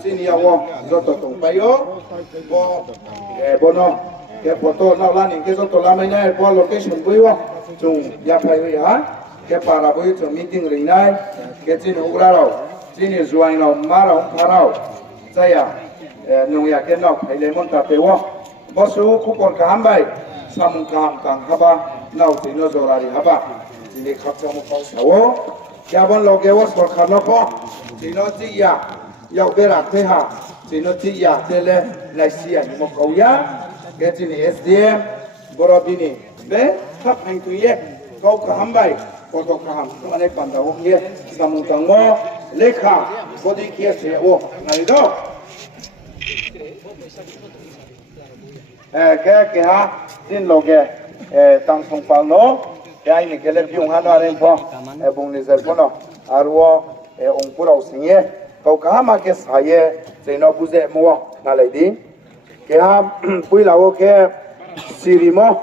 今年我做到东北哟，我喏，给foto nak lah ni, kita tu lama ni, buat location bui wo, jung ya pai bui ha, ke para bui jung meeting ring nai, ke cini ukra lau, cini zuang lau, marau, parau, saya, nung ya ke nak pai lemon tapi wo, bosu kupon kahambai, samung kaham kang haba, nau cini zorari haba, cini kapsa mu kau sawo, ya bon loge wo sorkar nopo, cini cia, ya berak teha, cini cia tele, naisia ni mo kau ya. Ke sini SDM borobini be thap hang tu ye kau kaham bai foto kaham tu ane panda wo ye samung tangmo lekha bodi kia se wo ngai do ke ha tin loge tang song pal no ke ai ni ke le byung han aren pho bung ni zer pho no arwo ong purau singye kau kaham ke saye zeino buze mo na lai di ke ha pui lao ke sirimo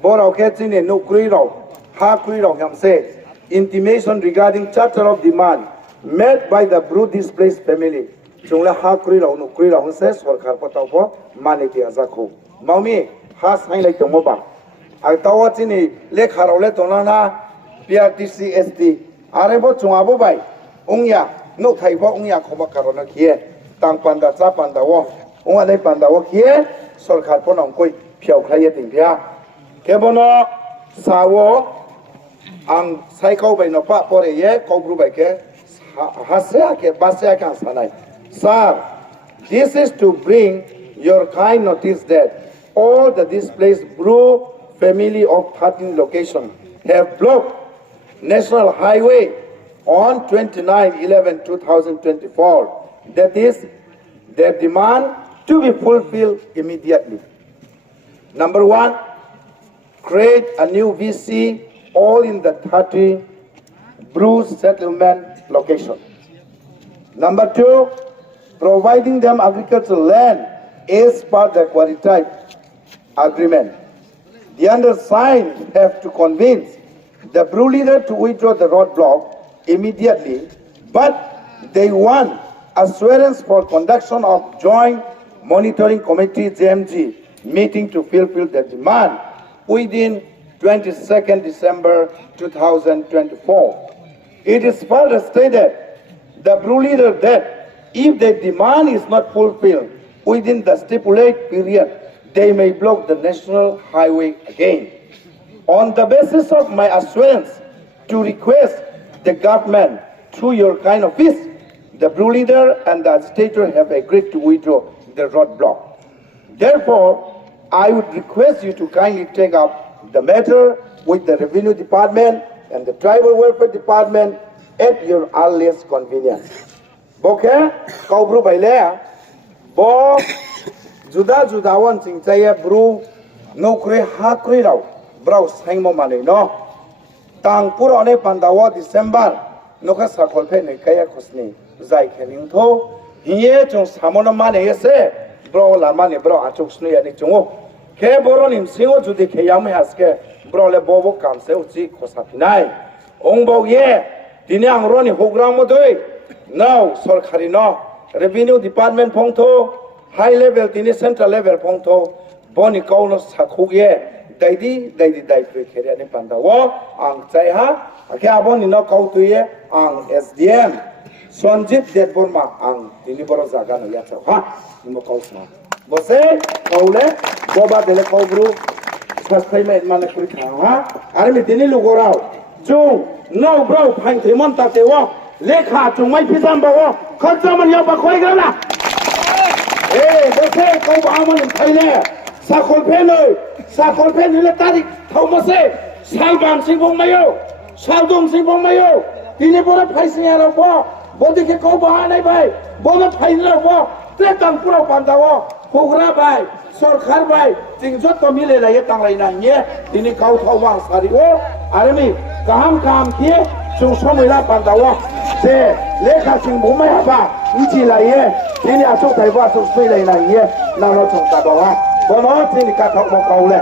borao ke chine nukri ro ha kri ro hyam se intimation regarding charter of demand made by the brood displaced family chungla ha kri ro nukri ro se sarkar patau bo mane ti azakho maumi ha sai lai tomo ba a tawa chine lekha ro le tona na PRTC ST are bo chunga bo bai ongya no thai bo ongya khoba karona khie tang panda cha panda wo ông anh bàn đào kia, sổ khát phong ông coi phiếu khai ye tiền kia, cái bọn nó sao ang sai câu bài nó phát bỏ ye câu bưu bài cái hát xe cái bát xe cái sao này, sir, this is to bring your kind notice that all the displaced Bru family of 13 locations have blocked national highway on 29/11/2024. That is, their demand to be fulfilled immediately. Number one, create a new VC all in the 30 Bruce settlement location. Number two, providing them agricultural land as per the quadripartite agreement. The undersigned have to convince the Bru leader to withdraw the roadblock immediately, but they want assurance for conduction of joint monitoring committee JMG meeting to fulfill the demand within 22nd December 2024. It is further stated the Bru leader that if the demand is not fulfilled within the stipulated period, they may block the national highway again. On the basis of my assurance to request the government through your kind office, the Bru leader and the agitator have agreed to withdraw the roadblock. Therefore, I would request you to kindly take up the matter with the Revenue Department and the Tribal Welfare Department at your earliest convenience. Boke, kau Bru baile, bo juda wan sing caya Bru nukre hakri rau, brau sang mo mane no, tang pura ne pandawa December, nuka sakol pe ne kaya kusni. Zai kening tho hiye chung samono mane yese bro la mane bro achuk snu ya ni chungo ke boro nim singo judi ke yame aske bro le bobo kam se uchi khosa pinai ong bo ye diniang roni hogram mo doi now sarkari no revenue department phong tho high level tini central level phong tho boni kauno sakhu ye daidi pre kheria ni panda wo ang chai ha ke aboni no kau tu ye ang SDM Sonjit det borma ang ini boro jaga no ya chau ha mo kau sa bose kaule boba dele kau Bru sasthai me mane kuri tha ha are mi tini lugorao chung no bro phang thimon ta te wo lekha chung mai phizam ba wo khajam ya ba khoi ga na bose kau ba man thai le sa khol phe le tarik thau mo se sal bam sing bong mayo sal dong sing bong mayo tini boro phai sing ya ro bo bodi ke kau bahan nahi bhai bodo phaina wo te tang pura pandawo hogra bhai sarkar bhai tingjo to mile la ye tang lai na ye tini kau thau wang sari wo armi kaham khie chung somila pandawo se lekha sing bumai haba uchi la ye tini achok thai wa chung sui lai na ye la lo chung ta ba wa bono tini ka thau mo kau le